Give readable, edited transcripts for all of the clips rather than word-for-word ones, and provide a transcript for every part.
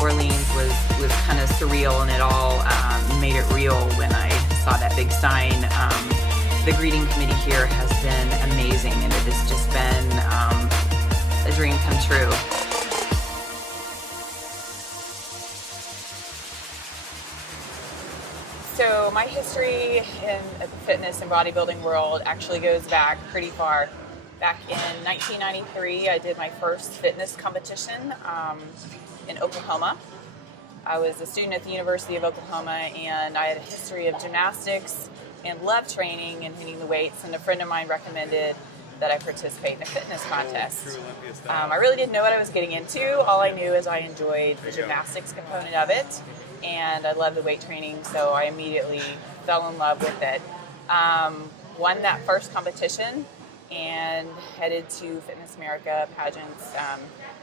Orleans was kind of surreal, and it all made it real when I saw that big sign. The greeting committee here has been amazing, and it has just been a dream come true. So my history in the fitness and bodybuilding world actually goes back pretty far. Back in 1993, I did my first fitness competition in Oklahoma. I was a student at the University of Oklahoma, and I had a history of gymnastics and loved training and hitting the weights, and a friend of mine recommended that I participate in a fitness contest. I really didn't know what I was getting into. All I knew is I enjoyed the gymnastics component of it, and I loved the weight training, so I immediately fell in love with it. Won that first competition and headed to Fitness America pageants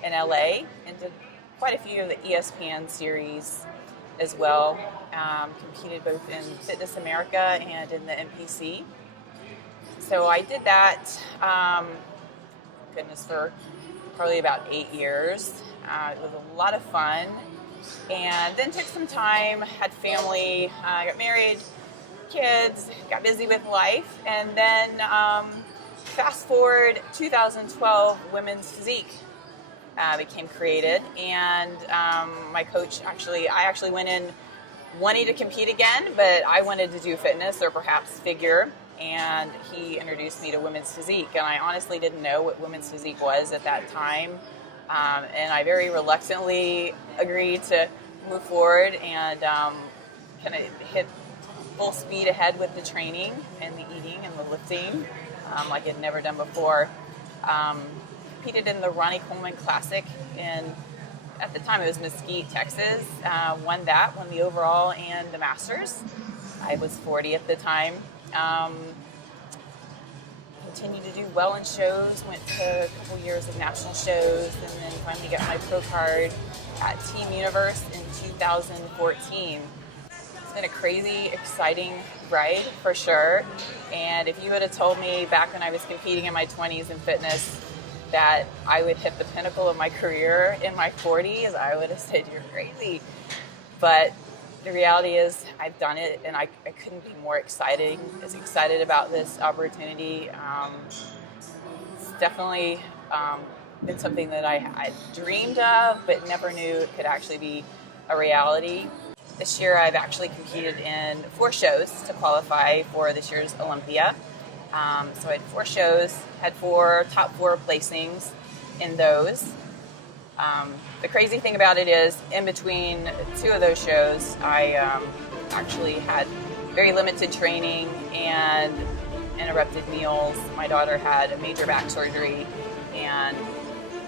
in LA, and did quite a few of the ESPN series as well. Competed both in Fitness America and in the NPC. So I did that, for probably about 8 years. It was a lot of fun. And then took some time, had family, got married, kids, got busy with life, and then fast forward 2012, women's physique became created, and my coach I actually went in wanting to compete again, but I wanted to do fitness or perhaps figure, and he introduced me to women's physique, and I honestly didn't know what women's physique was at that time, and I very reluctantly agreed to move forward and kind of hit full speed ahead with the training and the eating and the lifting like I'd never done before. Competed in the Ronnie Coleman Classic at the time it was Mesquite, Texas. Won the overall and the Masters. I was 40 at the time. Continued to do well in shows, went to a couple years of national shows, and then finally got my pro card at Team Universe in 2014. It's been a crazy, exciting ride for sure. And if you would have told me back when I was competing in my 20s in fitness that I would hit the pinnacle of my career in my 40s, I would have said you're crazy. But the reality is I've done it, and I couldn't be more excited about this opportunity. It's definitely been something that I dreamed of, but never knew it could actually be a reality. This year I've actually competed in 4 shows to qualify for this year's Olympia. So I had 4 shows, had top 4 placings in those. The crazy thing about it is, in between 2 of those shows, I actually had very limited training and interrupted meals. My daughter had a major back surgery, and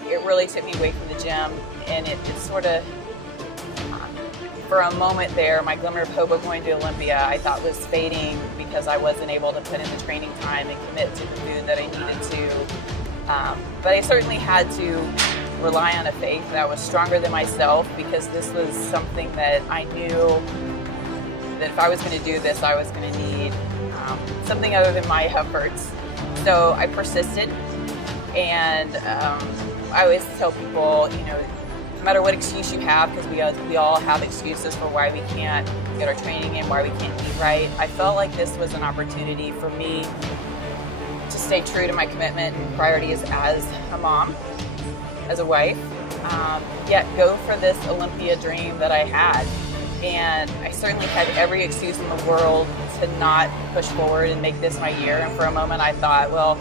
it really took me away from the gym, and it sort of, for a moment there, my glimmer of hope of going to Olympia I thought was fading because I wasn't able to put in the training time and commit to the food that I needed to. But I certainly had to rely on a faith that was stronger than myself, because this was something that I knew that if I was going to do this, I was going to need something other than my efforts. So I persisted, and I always tell people, no matter what excuse you have, because we all have excuses for why we can't get our training in, why we can't eat right. I felt like this was an opportunity for me to stay true to my commitment and priorities as a mom, as a wife, yet go for this Olympia dream that I had. And I certainly had every excuse in the world to not push forward and make this my year. And for a moment I thought, well,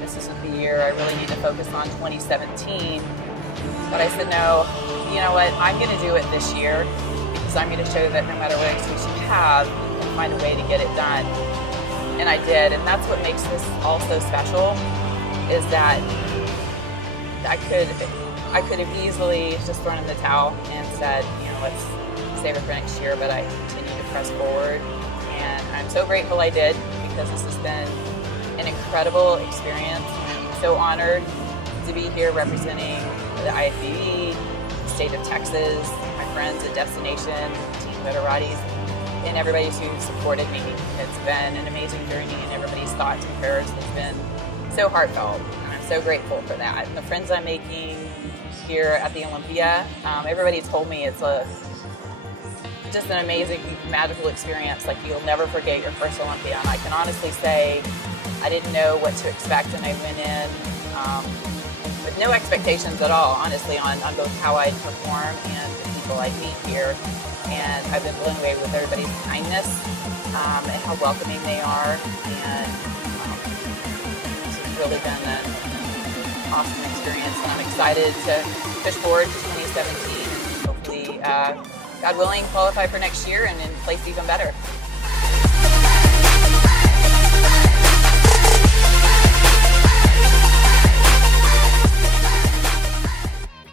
this isn't the year, I really need to focus on 2017. But I said, no, you know what, I'm going to do it this year, because I'm going to show that no matter what excuse you have, you can find a way to get it done. And I did, and that's what makes this all so special, is that I could have easily just thrown in the towel and said, let's save it for next year, but I continued to press forward. And I'm so grateful I did, because this has been an incredible experience. I'm so honored to be here representing the IFBB, the state of Texas, my friends at Destination, Team Literatis, and everybody who's supported me. It's been an amazing journey, and everybody's thoughts and prayers has been so heartfelt. And I'm so grateful for that. And the friends I'm making, here at the Olympia. Everybody told me it's just an amazing, magical experience. Like, you'll never forget your first Olympia. And I can honestly say I didn't know what to expect, and I went in with no expectations at all, honestly, on both how I'd perform and the people I'd meet here. And I've been blown away with everybody's kindness and how welcoming they are. And it's really been an awesome experience. And I'm excited to push forward to 2017 and hopefully, God willing, qualify for next year and then place even better.